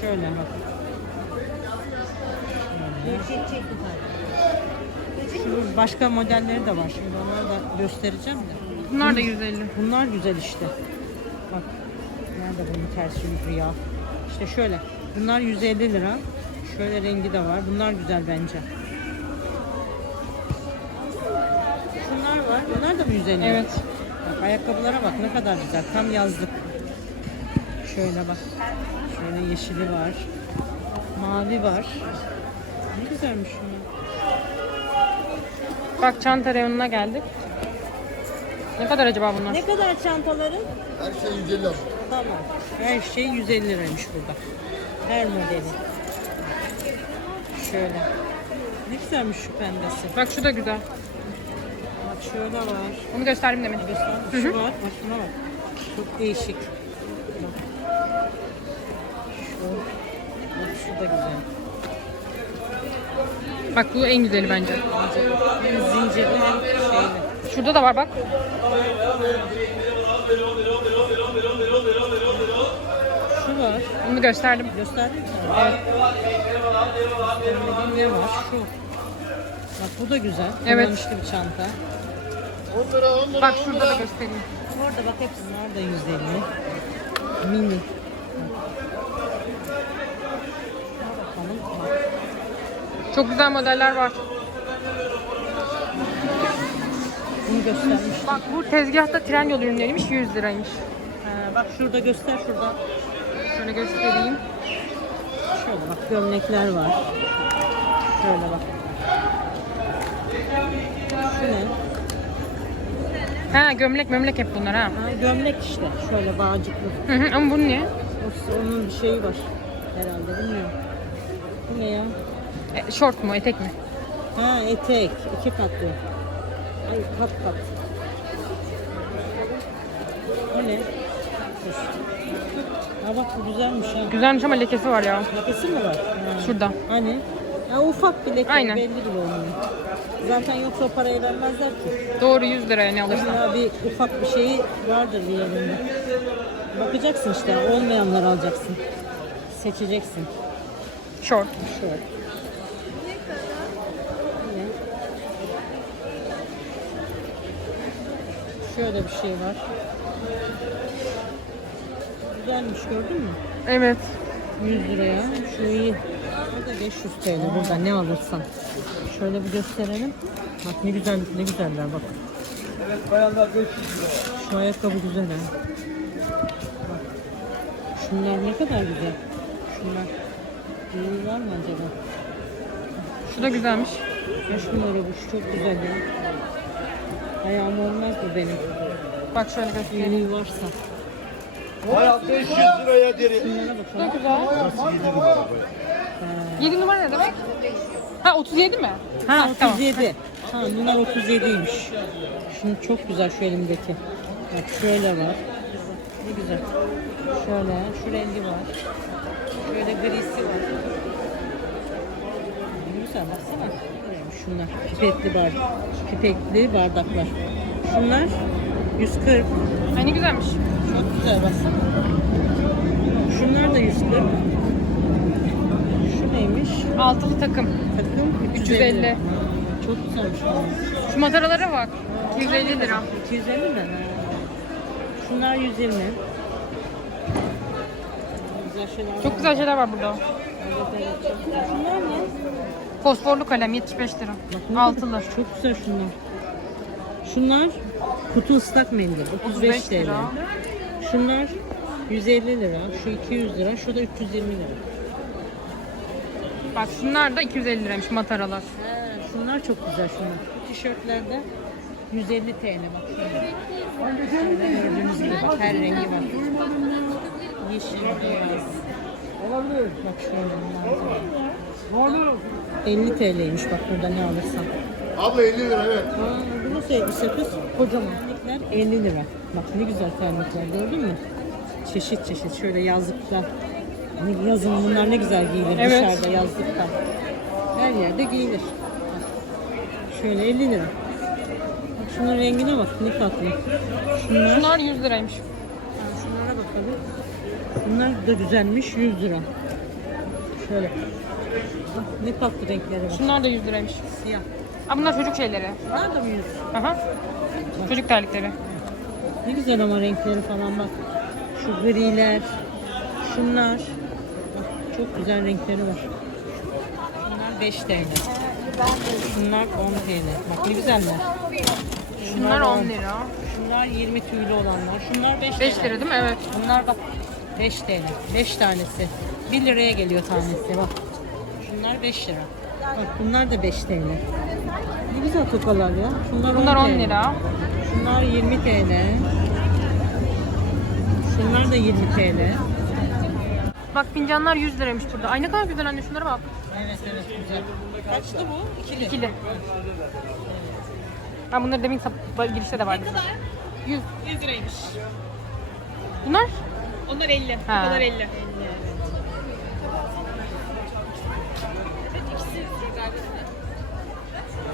Şöyle bak. Şu başka modelleri de var. Şimdi onları da göstereceğim de. Bunlar da 150. Bunlar güzel işte. Bak. Nerede bunun tersi yüzü ya? İşte şöyle. Bunlar 150 lira. Şöyle rengi de var. Bunlar güzel bence. Şunlar var. Bunlar da mı 150? Evet. Bak ayakkabılara bak ne kadar güzel. Tam yazlık. Şöyle bak. Şöyle yeşili var. Mavi var. Ne güzelmiş şunlar. Bak çanta reyonuna geldik. Ne kadar acaba bunlar? Ne kadar çantaların? Her şey 150 lira. Tamam. Her şey 150 liraymış burada. Her modeli. Şöyle. Ne güzelmiş şu pembesi. Bak şu da güzel. Bak şöyle var. Onu göstereyim demin. Göster. Şu var. Bak şuna bak. Çok değişik. Şu. Bak şu da güzel. Bak bu en güzeli bence. Hem zincirli hem şeyli. Şurada da var bak. Şu var. Onu gösterdim. Gösterdin mi sana? Evet. Görmediğim ne var? Şu. Bak bu da güzel. Evet. Kullanışlı bir çanta. 10 lira 10 lira. Bak şurada da göstereyim. Orada bak hepsi. Bunlar da 150. Mini. Bakalım. Bak. Çok güzel modeller var. Bunu göstermiş. Bak bu tezgahta Trendyol ürünleriymiş, 100 liraymış. Bak şurada göster şurada. Şöyle göstereyim. Şöyle bak gömlekler var. Şöyle bak. Şu ne? Ha gömlek hep bunlar ha. Ha, gömlek işte. Şöyle bağcıklı. Hı hı, ama bu ne? Onun bir şeyi var. Herhalde bilmiyorum. Bu ne ya? Şort mu, etek mi? Ha etek. 2 katlı. Ay kat kat. Bu ne? Ha bak bu güzelmiş ha. Güzelmiş ama lekesi var ya. Lekesi mi var? Ha. Şurada. Hani? Ha, ufak bir leke. Aynen. Belli bile olmuyor. Zaten yoksa o parayı vermezler ki. Doğru 100 liraya ne alırsan. Mesela bir ufak bir şeyi vardır bir yerinde. Bakacaksın işte. Olmayanları alacaksın. Seçeceksin. Şort. Şöyle. Ne? Şöyle bir şey var. Güzelmiş gördün mü? Evet. 100 liraya. Şu iyi. Bu da 500 TL burada ne alırsan. Şöyle bir gösterelim. Bak ne güzel ne güzeller bak. Evet bayanlar 500 lira. Şu ayakkabı güzel ha. Bak. Şunlar ne kadar güzel. Şunlar. Büyüğü var mı acaba? Şu da güzelmiş. 5 numara bu. Şu çok güzel ya. Ayağım olmaz bu benim. Bak şöyle göstereyim. Büyüğü varsa. Hayat 500 liraya deri. Şunlara Bu da bakalım. güzel. 7 numara ne demek? Ha 37 mi? Ha tamam. 37. Ha bunlar 37'ymiş. Şimdi çok güzel şu elimdeki. Bak şöyle var. Ne güzel. Şöyle şu rengi var. Şöyle grisi var. Ne güzel baksana. Neymiş şunlar? Pipetli bardaklar. Şunlar 140. Ay ne güzelmiş. Çok güzel baksana. Şunlar da 140. Şu neymiş? Altılı takım. Takım 350. Ha, çok güzelmiş. Şu mataralara bak. 250 lira. 250 mi? Şunlar 120. Güzel şeyler Çok var. güzel şeyler var burada. Şunlar ne? Fosforlu kalem 75 lira. Bak ne Altılı. kadar- Çok güzel şunlar. Şunlar kutu ıslak mendil 35 35 TL. lira. Şunlar 150 lira. Şu 200 lira. Şu da 320 lira. Bak şunlar da 250 liraymış mataralar. Şunlar çok güzel şunlar. Bu tişörtlerde 150 TL bak şöyle. Şöyle gördüğünüz gibi bak her rengi var. Yeşil, beyaz. Olabilir. Bak şöyle bunlar. Ne olur? 50 TL'ymiş bak burada ne alırsan. Abla 50 lira evet. Aa, bu nasıl elbise kız? Kocaman. Terlikler 50 lira. Bak ne güzel terlikler gördün mü? Çeşit çeşit şöyle yazlıklar. Hani yazın bunlar ne güzel giyilir Evet. dışarıda yazlıkta. Her yerde giyilir. Bak. Şöyle 50 lira. Bak şunun rengine bak ne tatlı. Şunlar, Şunlar 100 liraymış. şunlara bakalım. Bunlar da güzelmiş 100 lira. Şöyle. Bak, ne tatlı renkleri var. Şunlar da 100 liraymış. Siyah. Aa, bunlar çocuk şeyleri. Bunlar da mı 100? Aha. Çocuk terlikleri. Ne güzel ama renkleri falan bak. Şu griler. Şunlar. Bak, çok güzel renkleri var. Şunlar 5 TL. Şunlar 10 TL. Bak ne güzeller. Şunlar 10 lira. Şunlar 20 tüylü olanlar. Şunlar 5 TL. 5 lira değil mi? Evet. Bunlar bak 5 TL. 5 tanesi. 1 liraya geliyor tanesi bak. Şunlar 5 lira. Bak bunlar da 5 TL. Ne güzel tokalar ya. Bunlar 10 TL. lira. Şunlar 20 TL. Şunlar da 20 TL. Bak fincanlar 100 liraymış burada. Ay ne kadar güzel anne, şunlara bak. Evet evet güzel. Kaçtı bu? İkili. İkili. Ha, bunları demin girişte de vardı. 100 liraymış. Bunlar? Onlar 50. Ha. Bu kadar 50.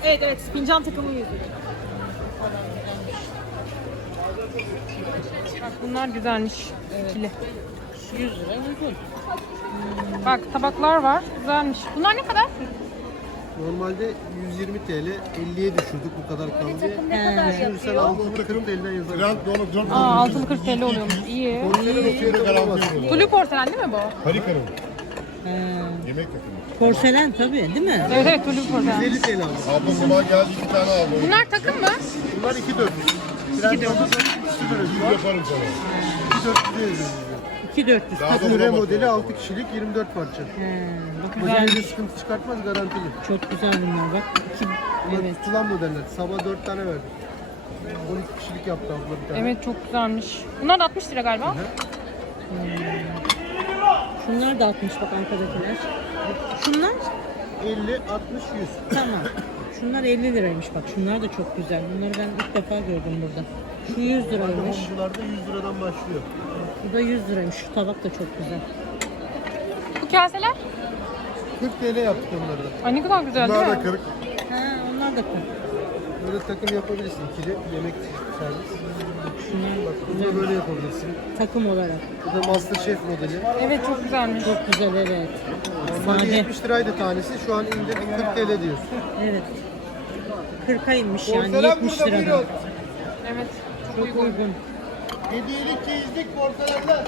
Evet evet. Fincan takımı 100 lira. Bak bunlar güzelmiş. İkili. 100 lira uygun. Bak tabaklar var. Güzelmiş. Bunlar ne kadar? Normalde 120 TL, 50'ye düşürdük bu kadar kaldı diye. Şimdi sen altılı 40 TL'den yazarım. Grand Dolu 4 Aa, altılı 40 TL oluyormuş. İyi. Blue porselen değil mi bu? Harikarım. Ha. Yemek yapımı. Porselen tabii değil mi? Evet evet, blue porselen. 150 TL aldım. Abla sabah geldi 2 tane aldı. Bunlar takım mı? Bunlar 2.400. Trendol'da 400 lira Yüz var. yaparım sana. 2.400'e yazıyoruz. 2400 Daha da takım. Küre bulamazsın. modeli 6 kişilik 24 parça. He, bak Modelde güzelmiş. sıkıntı çıkartmaz, garantili. Çok güzel bunlar bak. Bunlar Evet. tutulan modeller. Sabah 4 tane verdim. 12 kişilik yaptı abla bir tane. Evet çok güzelmiş. Bunlar da 60 lira galiba. Şunlar da 60 bak arkadakiler. Şunlar 50, 60, 100. tamam. Şunlar 50 liraymış bak. Şunlar da çok güzel. Bunları ben ilk defa gördüm burada. Şu 100 liraymış. Omzularda 100 liradan başlıyor. Bu da 100 liraymış. Şu tabak da çok güzel. Bu kaseler? 40 TL yaptık onları da. Ay ne kadar güzel Bunlar değil da mi? kırık. Ha, onlar da kırk. Böyle takım yapabilirsin. İkili yemek servis. Şunlar Bak bunu da böyle yapabilirsin. takım olarak. Bu da Masterchef modeli. Evet çok güzelmiş. Çok güzel evet. Normalde Sade. 70 liraydı tanesi. Şu an indirdik 40 TL diyorsun. Evet. 40'a inmiş yani Porselen 70 burada, liradan. buyurun. Evet. Çok uygun. Hediyelik çeyizlik porselenler.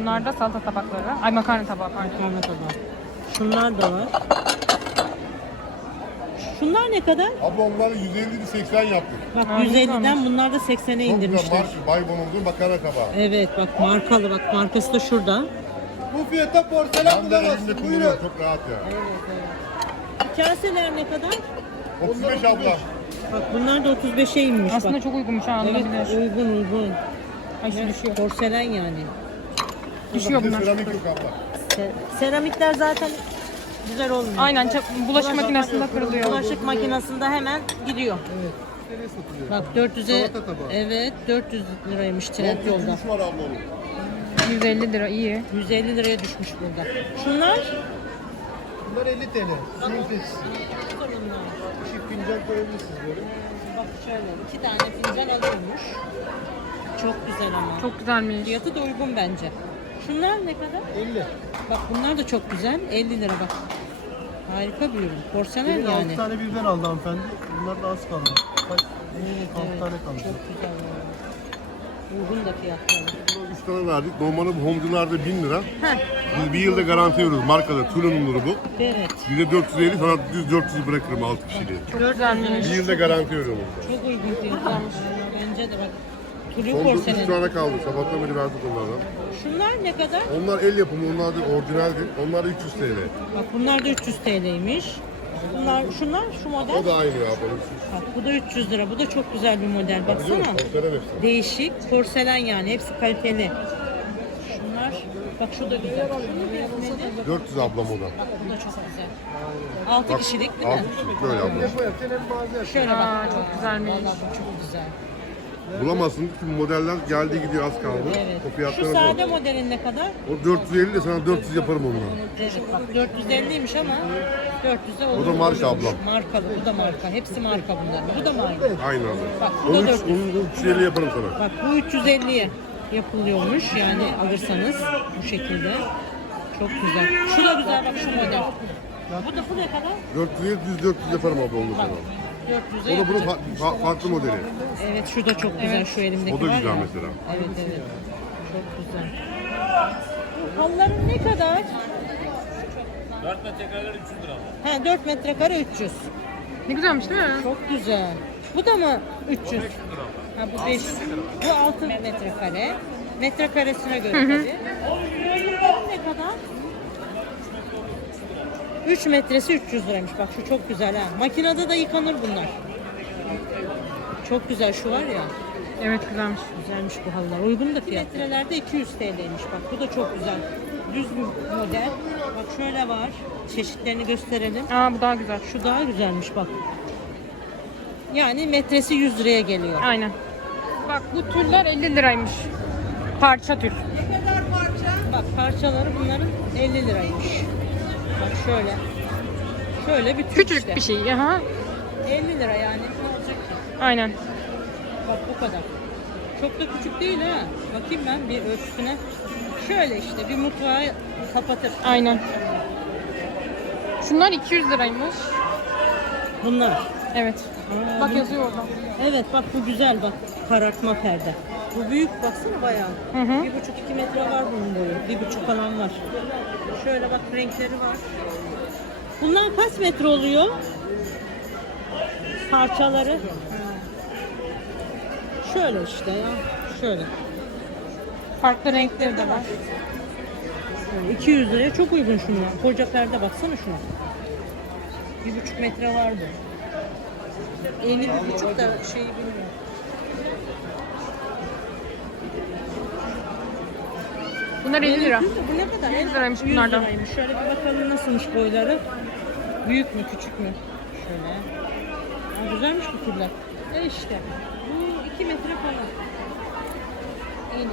Bunlar da salata tabakları. Ay makarna tabağı pardon. Makarna tabağı. Şunlar da var. Şunlar ne kadar? Abla onları 150'li 80 yaptık. Bak Aa, ne 150'den güzelmiş. bunlar da 80'e Çok güzel indirmişler. marş, Baybonuz'un makarna tabağı. Evet bak markalı bak markası da şurada. Bu fiyata porselen Ben de elimde bulamazsın. Buyurun. kullanıyorum çok rahat ya. Kaseler ne kadar? 35 abla. Bak bunlar da 35'e inmiş Aslında bak. çok uygunmuş ha, Evet alınabilir. uygun uygun. Ay şu düşüyor. Porselen yani. Düşüyor Bir de bunlar. seramik yok abla. Seramikler zaten güzel olmuyor. Aynen bulaşık makinesinde kırılıyor. Bulaşık makinesinde hemen gidiyor. Nereye satılıyor? Bak 400'e Salata tabağı. evet 400 liraymış trend yolda. Kuruş var abla onun. 150 lira iyi. 150 liraya düşmüş burada. Şunlar? Bunlar 50 TL. Suyun tepsisi. Çift fincan koyabilirsiniz böyle. Bak şöyle 2 tane fincan alıyormuş. Çok güzel ama. Çok güzelmiş. Fiyatı da uygun bence. Şunlar ne kadar? 50. Bak bunlar da çok güzel. 50 lira bak. Harika bir ürün. Porselen Demin yani. 6 tane birden aldı hanımefendi. Bunlar da az kaldı. Kaç? Evet, 6 evet. tane kaldı. Çok güzel. Uygun da fiyatları. 3 tane verdik. Normalde bu homecularda 1000 lira. Heh, Biz bir yılda garanti veriyoruz. Markada Tulum'un bu. evet. Bize 450 sana düz 400 bırakırım 6 kişiliği. Çok güzelmiş. Bir yılda garanti veriyorum. Çok uygun fiyatlarmış. Bence de bak. Tülü Son 3 porselen. tane kaldı. Sabahtan beri verdik onlardan. Şunlar ne kadar? Onlar el yapımı, onlar da orijinaldi. Onlar da 300 TL. Bak bunlar da 300 TL'ymiş. Şunlar şu model. O da aynı ya. Bak bu da 300 lira. Bu da çok güzel bir model. Biliyor Baksana. musun? Porselen hepsi. Değişik. Porselen yani. Hepsi kaliteli. Şunlar. Bak şu da güzel. 400 ablam o da. Bak bu da çok güzel. 6 Bak, kişilik değil mi? 6 kişilik böyle abla. Depo yapacaksın hem mağaza yapacaksın. Şöyle bak. Aa, çok güzelmiş. Vallahi bu çok güzel. Bulamazsın çünkü modeller geldi gidiyor az kaldı. Evet. O Şu fiyatlara sade bak. modelin ne kadar? O 450 de sana 400 yaparım onunla. Evet bak 450'ymiş ama 400'e olur. O da marka ablam. Markalı. Bu da marka. Hepsi marka bunlar. Bu da mı aynı? Aynı abla. Bak bu da Onun 400. 350 yaparım sana. Bak bu 350'ye yapılıyormuş yani alırsanız bu şekilde. Çok güzel. Şu da güzel bak şu model. Bu ne kadar? 400 yaparım abla onu sana. 400'e O da bunun yapacak. farklı modeli. Evet şu da çok güzel şu elimdeki O da var güzel ya. mesela. Evet evet. Çok güzel. Bu halıların ne kadar? 4 metrekareler 300 lira. He 4 metrekare 300. Ne güzelmiş değil mi? Çok güzel. Bu da mı 300? Ha bu 5. Bu 6 metrekare. Metrekaresine göre tabii. Bunların ne kadar? 3 metresi 300 liraymış. Bak şu çok güzel ha. Makinede de yıkanır bunlar. Çok güzel şu var ya. Evet güzelmiş. Güzelmiş bu halılar. Uygun da fiyat. Metrelerde 200 TL'ymiş bak. Bu da çok güzel. Düz bir model. Bak şöyle var. Çeşitlerini gösterelim. Aa bu daha güzel. Şu daha güzelmiş bak. Yani metresi 100 liraya geliyor. Aynen. Bak bu tüller 50 liraymış. Parça tül. Bak parçaları bunların 50 liraymış. Bak şöyle. Şöyle bir tür Küçük işte. bir şey. Aha. 50 lira yani. Ne olacak ki? Aynen. Bak bu kadar. Çok da küçük değil ha. Bakayım ben bir ölçüsüne. Şöyle işte bir mutfağı kapatır. Aynen. Şunlar 200 liraymış. Bunlar. Evet. Bak yazıyor orada. Evet bak bu güzel bak. Karartma perde. Bu büyük baksana bayağı. Hı hı. 1,5-2 metre var bunun boyu. 1,5 falan var. Şöyle bak renkleri var. Bunlar kaç metre oluyor? Parçaları. Şöyle işte ya. Şöyle. Farklı renkleri de var. Yani 200 liraya çok uygun şunlar. Koca baksana şuna. 1,5 metre var bu. Eni 1,5 da şeyi bilmiyorum. Bunlar 50 lira. Bu ne kadar? 100 liraymış 100 bunlardan. liraymış. Şöyle bir bakalım nasılmış boyları. Büyük mü küçük mü? Şöyle. Aa, güzelmiş bu türler. İşte. Bu 2 metre falan. Eni.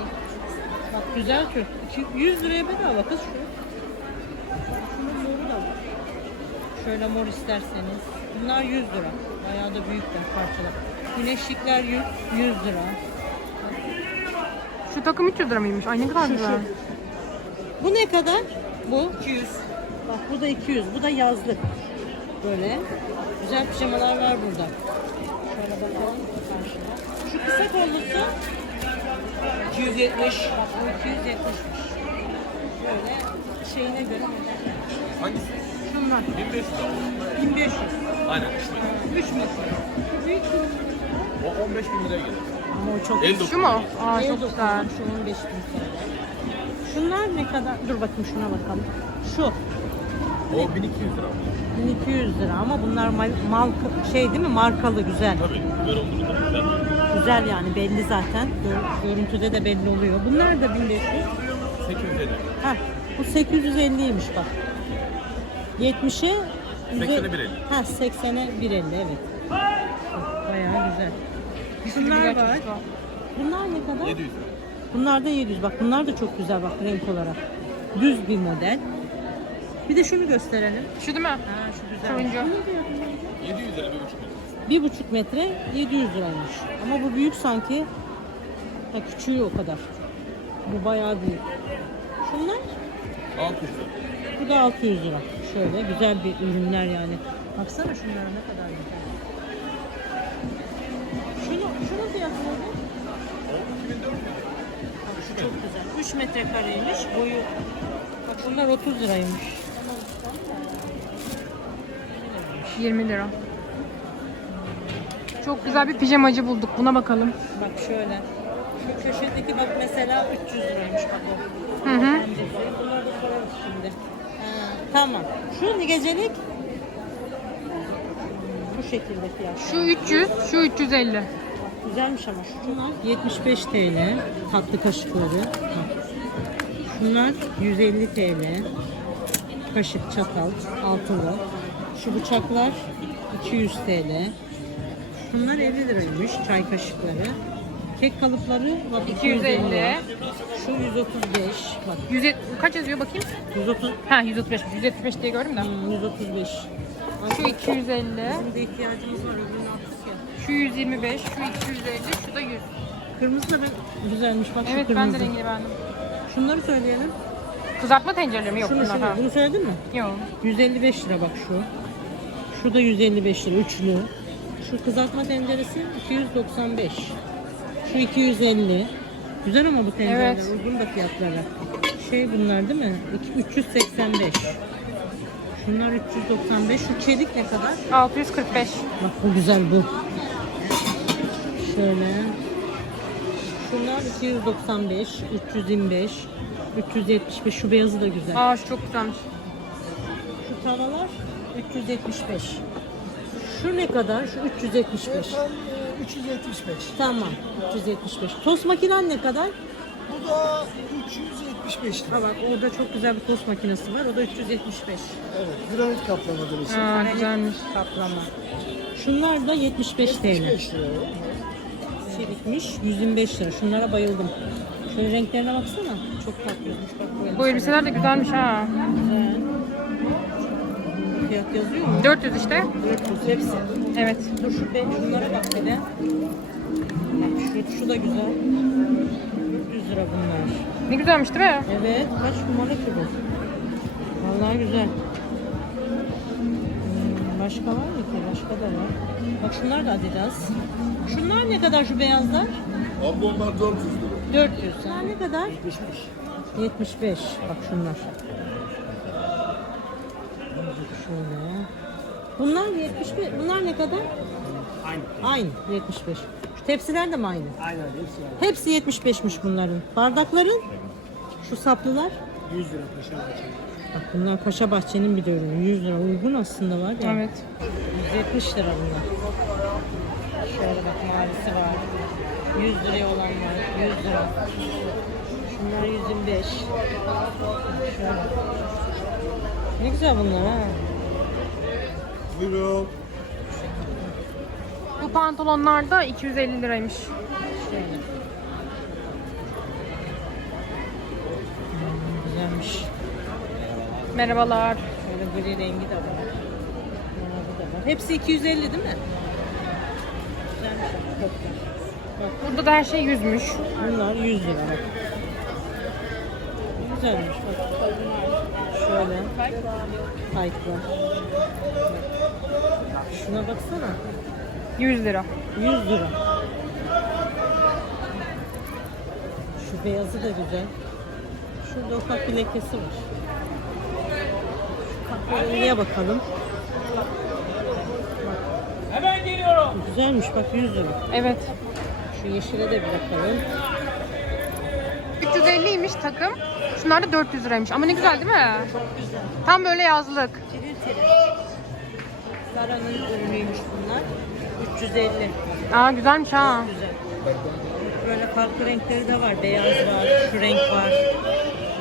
Bak güzel tür. 100 liraya bedava kız şu. Şunun moru da var. Şöyle mor isterseniz. Bunlar 100 lira. Bayağı da büyükler parçalar. Güneşlikler 100 lira. Şu takım 300 lira mıymış? Ay ne kadar Şu, güzel. şu. Bu ne kadar? Bu 200. Bak bu da 200. Bu da yazlık. Böyle. Güzel pijamalar var burada. Şöyle bakalım karşıda. Şu kısa kollusu 270. Bak bu 270'miş. Böyle şeyine göre. Hangisi? Şunlar 1500 lira. 1500. Aynen işte. 3 metre. Şu büyük O 15 bin liraya gelir. ama o çok El Şu mu? Aa El çok dokunan güzel. şu 15 bin TL. Şunlar ne kadar? Dur bakayım şuna bakalım. Şu O 1200 lira. 1200 lira ama bunlar şey değil mi? Markalı güzel. Tabii. Güzel olduğunu da güzel. Güzel yani belli zaten. Görüntüde de belli oluyor. Bunlar da 1500. 850. Heh, bu 850'ymiş bak. 70'e 80'e 150. Ha 80'e 150 evet. Bayağı güzel. Şunlar Güzel var. çocuk var. Bunlar ne kadar? 700 lira. Bunlar da 700. Bak bunlar da çok güzel bak renk olarak. Düz bir model. Bir de şunu gösterelim. Şu değil mi? Ha şu güzel. Turuncu. 700 lira 1,5 metre. 1,5 metre 700 liraymış. Ama bu büyük sanki. Ha küçüğü o kadar. Bu bayağı büyük. Şunlar? 600 lira. Bu da 600 lira. Şöyle güzel bir ürünler yani. Baksana şunlara ne kadar güzel. Şunun fiyatı ne? O 2400 lira. Bak şu çok güzel. 3 metrekareymiş. Boyu. Bak bunlar 30 liraymış. 20 lira. Çok güzel bir pijamacı bulduk. Buna bakalım. Bak şöyle. Şu köşedeki bak mesela 300 liraymış bak o. Hı hı. Bunları da sorarız şimdi. Ha, tamam. Şu ne gecelik? Bu şekilde fiyat. Şu 300, şu 350. Bak, güzelmiş ama şu. Bunlar 75 TL. Tatlı kaşıkları. Bak. Şunlar 150 TL. Kaşık, çatal, altılı. Şu bıçaklar 200 TL. Şunlar 50 liraymış çay kaşıkları. Kek kalıpları bak 250. Şu 135. Bak Kaç yazıyor bakayım? 130 Ha 135. 175 diye gördüm de. 135. Şu 250. Bizim de ihtiyacımız var öbürünü attık ya. Şu 125. Şu 250. Şu da 100. Kırmızı da güzelmiş bak şu Evet kırmızı. ben de rengini beğendim. Şunları söyleyelim. Kızartma tencereleri mi? Yok Şunu, bunlar. Ha. bunu söyledin mi? Yok. 155 lira bak şu. Şu da 155 lira üçlü. Şu kızartma tenceresi 295. Şu 250. Güzel ama bu tencereler Evet. uygun da fiyatlara. Şey bunlar değil mi? 385. Şunlar 395. Şu çelik ne kadar? 645. Bak bu güzel bu. Şöyle. Şunlar 295, 325, 375. Şu beyazı da güzel. Aa şu çok güzelmiş. Şu tavalar 375. Şu ne kadar? Şu 375. 375. Tamam. 375. Tost makinen ne kadar? Bu da 375 lira. Ha bak orada çok güzel bir tost makinesi var. O da 375. Evet, granit kaplamadır için. Aa güzelmiş. Kaplama. Şunlar da 75 TL. 75 lira. Çelikmiş 125 lira. Şunlara bayıldım. Şöyle renklerine baksana. Çok tatlıymış. Bak Bu elbiseler de güzelmiş ha. güzel. Fiyat yazıyor mu? 400 işte. 400 hepsi. Evet. Dur şunlara bak bir de. Bak şu da güzel. 400 lira bunlar. Ne güzelmiş değil mi? Evet. Kaç numara ki bu? Vallahi güzel. Başka var mı ki? Başka da var. Bak şunlar da Adidas. Şunlar ne kadar şu beyazlar? Abla onlar 400 lira. 400. Şunlar ne kadar? 75. Bak şunlar. Şöyle. Bunlar 75. Bunlar ne kadar? Aynı 75. Şu tepsiler de mi aynı? Aynen hepsi yani. Hepsi 75'miş bunların. Bardakların şu saplılar 100 lira paşa bahçe. bak bunlar Paşa Bahçe'nin bir de ürünü. 100 lira uygun aslında var ya. Evet. 170 lira bunlar. Şöyle bak mavisi var. 100 liraya olan var. 100 lira. Şunlar 125. Şöyle. Ne güzel bunlar ha. Buyurun. Bu pantolonlar da 250 liraymış. Şöyle. Güzelmiş. Merhabalar. Şöyle gri rengi de var. Mavi de var. Hepsi 250 değil mi? Güzelmiş. Çok güzel. Bak Burada da her şey 100'müş. bunlar 100 lira bak. Güzelmiş bak. Şöyle. Taytlar. Şuna baksana. 100 lira. 100 lira. Şu beyazı da güzel. Şurada ufak bir lekesi var. Şu kahverengiliye bakalım. Hemen geliyorum. Güzelmiş bak 100 lira. Evet. Şu yeşile de bir bakalım. 350'ymiş takım. Şunlar da 400 liraymış. Ama ne güzel değil mi? Tam böyle yazlık. Tiril tiril. Zara'nın ürünüymüş bunlar. 350. Aa güzelmiş ha. Güzel. Böyle farklı renkleri de var. Beyaz var, şu renk var.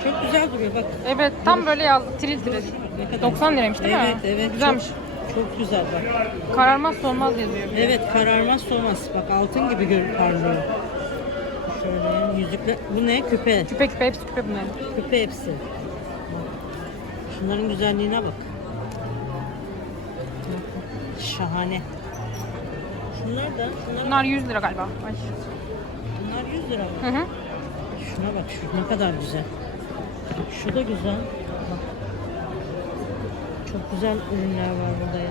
Çok güzel duruyor bak. Evet tam böyle yazlık. Tiril tiril. Ne kadar 90 liraymış değil mi? Evet, evet. Güzelmiş. Çok güzel bak. Kararmaz olmaz yazıyor. Evet, kararmaz solmaz. Bak altın gibi parlıyor. Şöyle yüzükler. Bu ne? Küpe. Küpe küpe hepsi küpe bunlar. Küpe hepsi. Bak. Şunların güzelliğine bak. Şahane. Şunlar Bunlar 100 lira galiba. Ay. bunlar 100 lira mı? Hı hı. Şuna bak şu ne kadar güzel. Şu da güzel. Bak. Çok güzel ürünler var burada ya.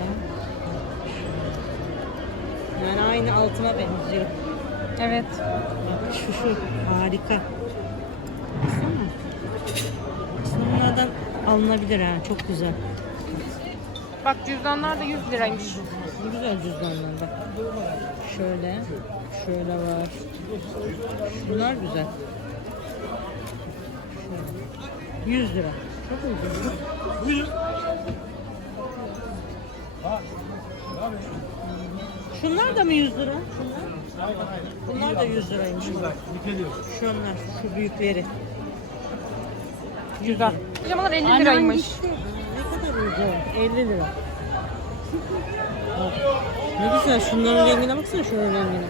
Yani aynı altına benziyor. Evet. Bak şu harika. Baksana. Aslında bunlardan alınabilir ha. Çok güzel. Bak cüzdanlar da 100 liraymış. Ne güzel cüzdanlar bak. Şöyle. Şöyle var. Bunlar güzel. Şöyle. 100 lira. Çok uygun. Şunlar da mı 100 lira? Bunlar da 100 liraymış. Şunlar, şu büyükleri. Güzel. Pijamalar 50 Anam liraymış. gitti. Ne kadar uygun? 50 lira. Bak, ne güzel. Şunların rengine baksana şunun rengine.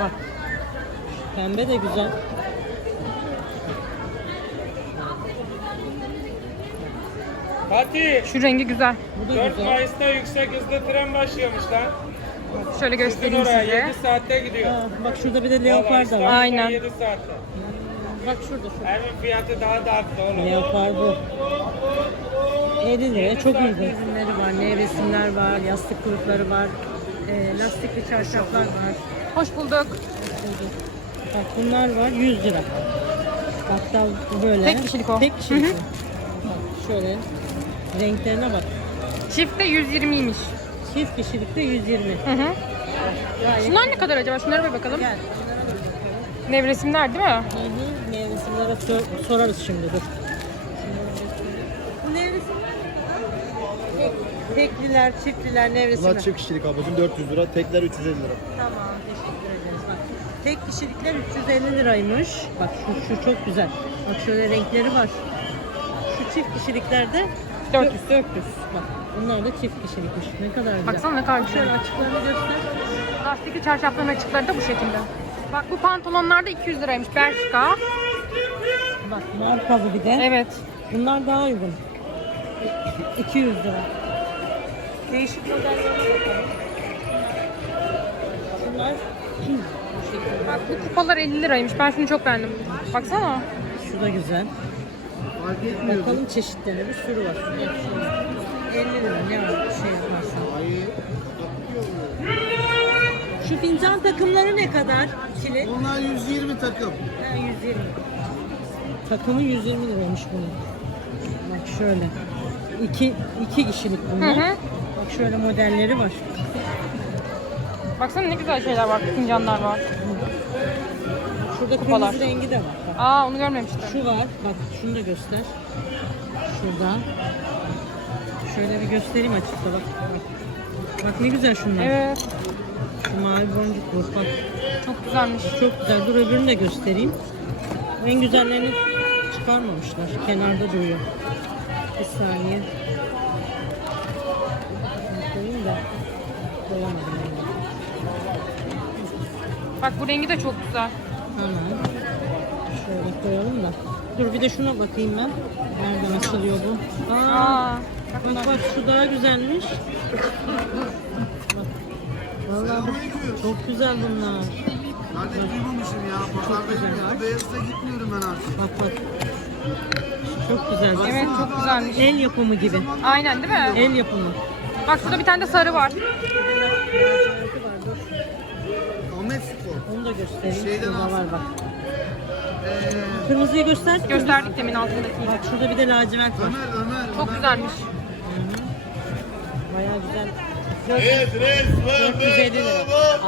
Bak. Pembe de güzel. Fatih, Şu rengi güzel. Bu da 4 güzel. Mayıs'ta yüksek hızlı tren başlıyormuş lan. Şöyle göstereyim Oraya size. 7 saatte gidiyor. Bak şurada bir de leopar da var. Aynen. 7 saatte. Bak şurada. Evin fiyatı daha da arttı oğlum. Leopar bu. 50 liraya çok uygun. Ürünleri var, nevresimler var, yastık kılıfları var, lastikli çarşaflar var. Hoş bulduk. Bak bunlar var 100 lira. Hatta bu böyle. Tek kişilik o. Tek kişilik o. Bak şöyle renklerine bak. Çifte 120'ymiş. Çift kişilikte 120. Hı hı. Şunlar ne kadar acaba? Şunlara bir bakalım. Gel. Nevresimler değil mi? Hı hı. Nevresimlere sorarız şimdi dur. Bu nevresimler tekliler, çiftliler, nevresimler. Bunlar çift kişilik ablacığım 400 lira, tekler 350 lira. Tamam, teşekkür ederiz. Bak, tek kişilikler 350 liraymış. Bak şu çok güzel. Bak şöyle renkleri var. Şu çift kişiliklerde 400. 400. Bak bunlar da çift kişilikmiş. Ne kadar güzel. Baksana ne kadar Şöyle güzel. açıklarını göster. Lastikli çarşafların açıkları da bu şekilde. Bak bu pantolonlar da 200 liraymış. Bershka. Bak marka bu bir de. Evet. Bunlar daha uygun. 200 lira. Değişik modelleri var. Bunlar bu şekilde. Bak bu kupalar 50 liraymış. Ben şunu çok beğendim. Baksana. Şu da güzel. Fark etmiyor. Bakalım çeşitlerine bir sürü var. Hep şu 50 lira ne var şey varsa. Şu fincan takımları ne kadar? Kilit. Onlar 120 takım. Ha, 120. Takımı 120 liraymış bunun. Bak şöyle. İki kişilik bunlar. Hı hı. Bak şöyle modelleri var. Baksana ne güzel şeyler var. Fincanlar var. Şurada Kupalar. kırmızı rengi de var. Bak. Aa onu görmemiştim. Şu var. Bak şunu da göster. Şurada. Şöyle bir göstereyim açıkta bak. Bak ne güzel şunlar. Evet. Şu mavi boncuk bu. Bak. Çok güzelmiş. Çok güzel. Dur öbürünü de göstereyim. En güzellerini çıkarmamışlar. Kenarda duruyor. Bir saniye. Şunu koyayım da koyamadım. Yani. Bak bu rengi de çok güzel. Hemen. Şöyle koyalım da. Dur bir de şuna bakayım ben. Nereden açılıyor bu? Aa. Bak şu daha güzelmiş. Bak. Vallahi çok güzel bunlar. Ben de duymamışım ya. Pazardayım ya. Beyazıt'a gitmiyorum ben artık. Bak. Çok güzel. Evet çok güzelmiş. El yapımı gibi. Aynen değil mi? El yapımı. Bak şurada bir tane de sarı var. Ahmet Spor. Onu da göstereyim. Şeyden Şurada alsın. var bak. Kırmızıyı gösterdik mi? Gösterdik demin altındaki. Bak şurada bir de lacivert var. Ömer. Çok güzelmiş. Bayağı güzel. 450 lira.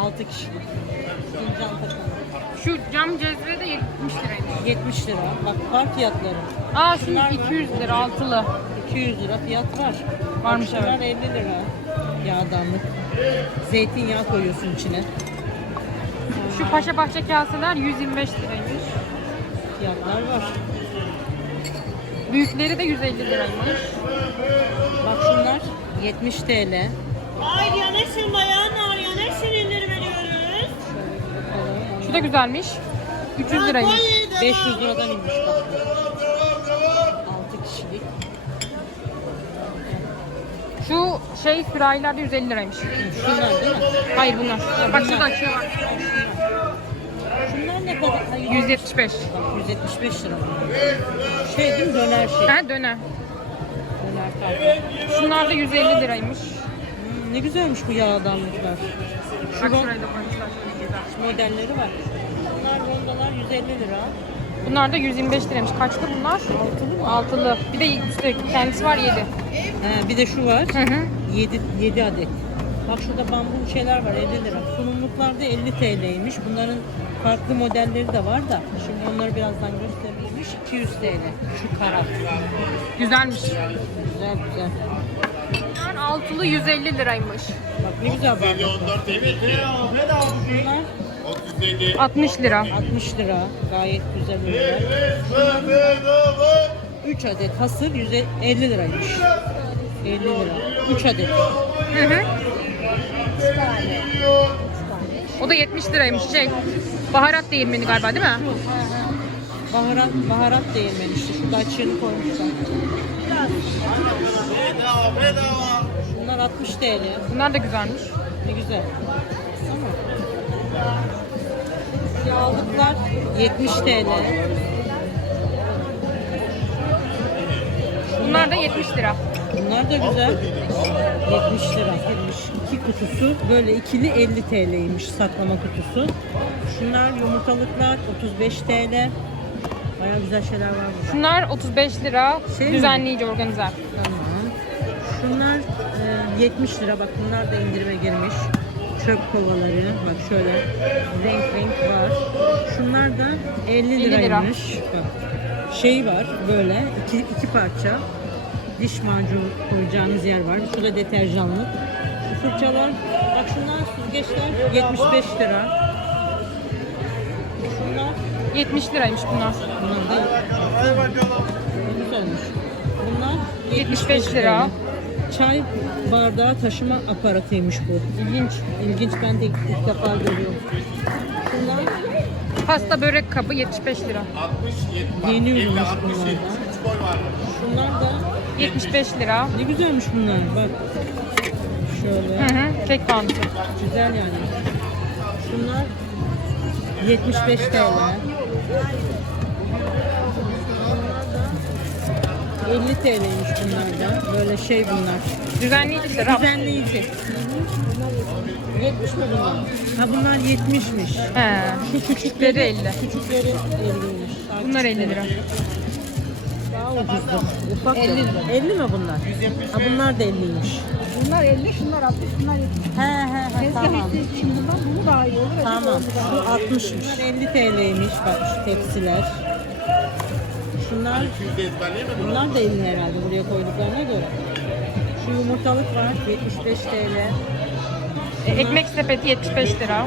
6 kişilik. Fincan takımı. Şu cam cezve de 70 liraymış. 70 lira. Bak var fiyatları. Aa şu 200 lira altılı. 200 lira fiyat var. Varmış, Bak, şunlar evet. 50 lira. Yağdanlık. Zeytinyağı koyuyorsun içine. Şu paşa bahçe kaseler 125 liraymış. Fiyatlar var. Büyükleri de 150 liraymış. Bak şunlar 70 TL. Ay Yanesin bayanlar, Yanesin indirim veriyoruz. Şu da güzelmiş. 300 liraymış. 500 liradan inmiş bak. 6 kişilik. Şu şey sürahiler de 150 liraymış. Şunlar değil mi? Hayır bunlar. Bak şurada açıyorlar. Şunlar ne kadar? Ay, 175. Bak 175 lira. Şey değil mi? Döner şey. Ha döner. Döner kartı. Şunlar da 150 liraymış. Ne güzelmiş bu yağdanlıklar. Şu Bak ron- şuraya da koymuşlar. şöyle güzel. modelleri var. Bunlar rondalar 150 lira. Bunlar da 125 liraymış. Kaçtı bunlar? Altılı mı? Altılı. Bir de üstte kendisi var 7. Bir de şu var. Hı hı. 7 adet. Bak şurada bambu şeyler var 50 lira. Sunumluklar da 50 TL'ymiş. Bunların farklı modelleri de var da. Şimdi onları birazdan göstereyimmiş. 200 TL. Şu kara. Güzelmiş. Güzel güzel. Bunlar altılı 150 liraymış. Bak ne güzel bambu. Bunlar 60 lira. 60 lira. Gayet güzel ürünler. 3 adet hasır 150 liraymış. 50 lira. 3 adet. Hı hı. O da 70 liraymış. Şey, baharat değirmeni galiba değil mi? Baharat değirmeni işte. Şurada açığını koymuşlar. Şunlar 60 TL. Bunlar da güzelmiş. Ne güzel. Ama yağlıklar 70 TL. 70 lira. Bunlar da güzel. 70 lira. 72 kutusu böyle ikili 50 TL'ymiş saklama kutusu. Şunlar yumurtalıklar 35 TL. Baya güzel şeyler var burada. Şunlar 35 lira. Şey mi? Düzenleyici organizer. Tamam. Şunlar 70 lira. Bak bunlar da indirime girmiş. Çöp kovaları. Bak şöyle renk var. Şunlar da 50 50 lira. liraymış. Bak şey var böyle iki parça. Diş macunu koyacağınız yer var. Şurada deterjanlık. Şu fırçalar. Bak şunlar süzgeçler 75 lira. Şunlar 70 liraymış bunlar. bunlar da güzelmiş. Bunlar 75 lira. Çay bardağı taşıma aparatıymış bu. İlginç. İlginç. Ben de ilk defa görüyorum. Şunlar Pasta börek kabı 75 lira. yeni ürünmüş bunlardan. Şunlar da 75 lira. ne güzelmiş bunlar. Bak. Şöyle. Hı. Kek bandı. Güzel yani. Şunlar 75 TL. 50 TL'ymiş bunlar da. Böyle şey bunlar. Düzenleyici de raf. Düzenleyici. 70 mi bunlar? Ha bunlar 70'miş. He. Şu küçükleri 50. Küçükleri 50'ymiş. Daha Bunlar 50 küçükleri. lira. Daha ucuzdu. Ufak 50 lira. 50 mi bunlar? Ha bunlar da 50'ymiş. Bunlar 50, şunlar 60, şunlar 70. He tamam. Şimdi bundan bunu daha iyi olur. Tamam. Şu 60'mış. 50 TL'ymiş bak şu tepsiler. Şunlar bunlar da 50 herhalde buraya koyduklarına göre. Şu yumurtalık var 75 TL. Ekmek sepeti 75 lira.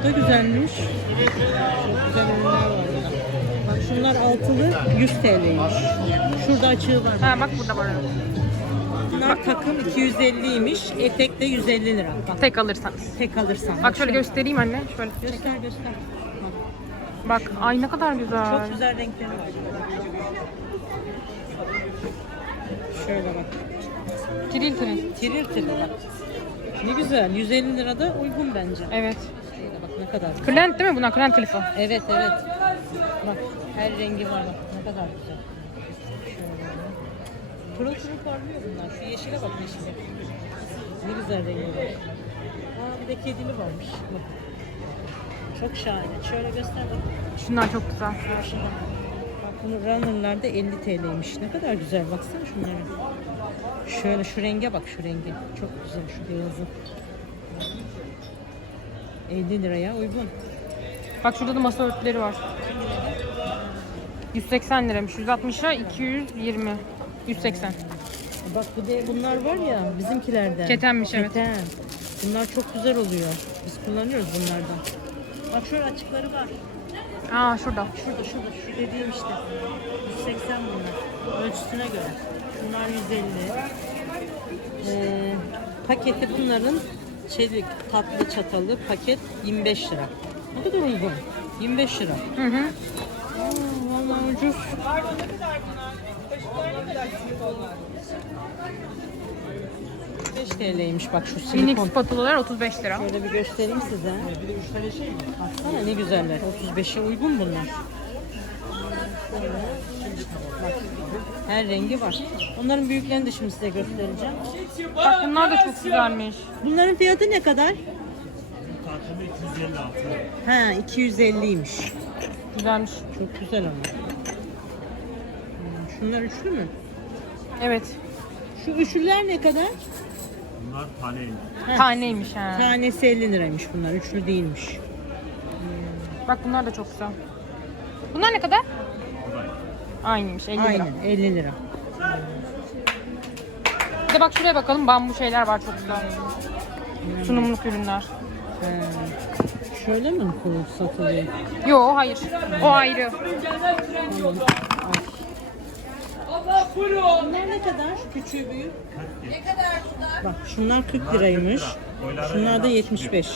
Bu da güzelmiş. Çok güzel ürünler var burada. Bak şunlar altılı 100 TL'ymiş. Şurada açığı var. Ha bak burada var. Bunlar takım 250'ymiş. Etek de 150 lira. Bak Tek alırsanız. tek alırsan. Bak şöyle göstereyim anne. Şöyle. göster. Bak ay ne kadar güzel. Çok güzel renkleri var. Şöyle bak. Tiril tiril. Tiril tiril bak. Ne güzel. 150 lira da uygun bence. Evet. Şöyle bak ne kadar güzel. Kırlent değil mi bunlar? Kırlent kılıfı. Evet. Bak her rengi var bak ne kadar güzel. Şöyle. Pırıl pırıl parlıyor bunlar. Şu yeşile bak yeşile. Ne güzel rengi var. Aa bir de kedili varmış. Bak. Çok şahane. Şöyle göster bak. Şunlar çok güzel. Bak bunu runner'larda 50 TL'ymiş. Ne kadar güzel. Baksana şunlara. Şöyle şu renge bak şu rengi. Çok güzel şu beyazı. 50 liraya uygun. Bak şurada da masa örtüleri var. 180 liraymış. 160'a 220. 180. Bak bir de bunlar var ya bizimkilerden. Ketenmiş, evet. Keten. Bunlar çok güzel oluyor. Biz kullanıyoruz bunlardan. Bak şöyle açıkları var. Aa şurada. Şurada şu dediğim işte. 180 bunlar. Ölçüsüne göre. Bunlar 150. Paketi bunların çelik tatlı çatalı paket 25 lira. Ne kadar uygun. 25 lira. Hı hı. Vallahi ucuz. 5 TL'ymiş bak şu Minik silikon. spatulalar 35 lira. Şöyle bir göstereyim size. Baksana ne güzeller. 35'e uygun bunlar. Bak, her rengi var. Onların büyüklerini de şimdi size göstereceğim. Bak bunlar da çok güzelmiş. Bunların fiyatı ne kadar? Ha 250'ymiş. Güzelmiş. Çok güzel ama. Şunlar üçlü mü? Evet. Şu üçlüler ne kadar? Taneymiş ha. Tanesi 50 liraymış bunlar. Üçlü değilmiş. Bak bunlar da çok güzel. Bunlar ne kadar? Aynıymış 50 lira. Aynen 50 lira. Bir de bak şuraya bakalım, bambu şeyler var çok güzel. Sunumluk ürünler. Şöyle mi kurul satılıyor? Yo hayır. O ayrı. Bunlar ne kadar? Küçüğü büyük. Ne kadar şunlar? Bak şunlar 40 liraymış. Şunlar da 75.